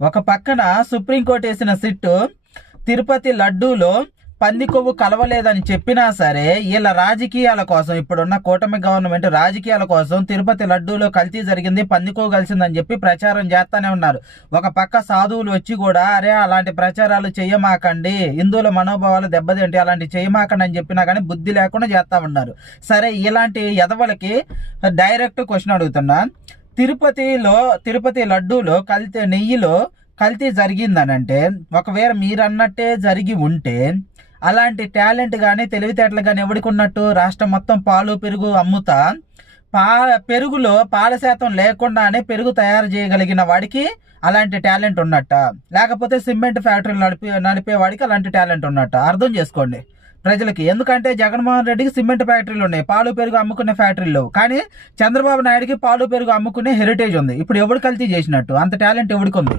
ఒక పక్కన సుప్రీంకోర్టు వేసిన సిట్టు తిరుపతి లడ్డూలో పంది కొవ్వు కలవలేదని చెప్పినా సరే వీళ్ళ రాజకీయాల కోసం, ఇప్పుడున్న కూటమి గవర్నమెంట్ రాజకీయాల కోసం తిరుపతి లడ్డూలో కల్తీ జరిగింది, పంది కొవ్వు కలిసిందని చెప్పి ప్రచారం చేస్తానే ఉన్నారు. ఒక పక్క సాధువులు వచ్చి కూడా అరే అలాంటి ప్రచారాలు చెయ్యమాకండి, హిందువుల మనోభావాలు దెబ్బతింటే అలాంటి చెయ్యమాకండి అని చెప్పినా కానీ బుద్ధి లేకుండా చేస్తా ఉన్నారు. సరే, ఇలాంటి ఎదవలకి డైరెక్ట్ క్వశ్చన్ అడుగుతున్నా. తిరుపతి లడ్డూలో నెయ్యిలో కల్తీ జరిగిందనంటే, ఒకవేళ మీరు అన్నట్టే జరిగి ఉంటే అలాంటి టాలెంట్ కానీ తెలివితేటలు కానీ ఎవరికి ఉన్నట్టు? రాష్ట్రం మొత్తం పాలు పెరుగు అమ్ముతా పెరుగులో పాల శాతం లేకుండానే పెరుగు తయారు చేయగలిగిన వాడికి అలాంటి టాలెంట్ ఉన్నట్ట? లేకపోతే సిమెంట్ ఫ్యాక్టరీలు నడిపే వాడికి అలాంటి టాలెంట్ ఉన్నట్ట? అర్థం చేసుకోండి ప్రజలకి. ఎందుకంటే జగన్మోహన్ రెడ్డికి సిమెంట్ ఫ్యాక్టరీలు ఉన్నాయి, పాలు పెరుగు అమ్ముకునే ఫ్యాక్టరీలు. కానీ చంద్రబాబు నాయుడుకి పాలు పెరుగు అమ్ముకునే హెరిటేజ్ ఉంది. ఇప్పుడు ఎవడు కల్తీ చేసినట్టు? అంత టాలెంట్ ఎవడికి ఉంది?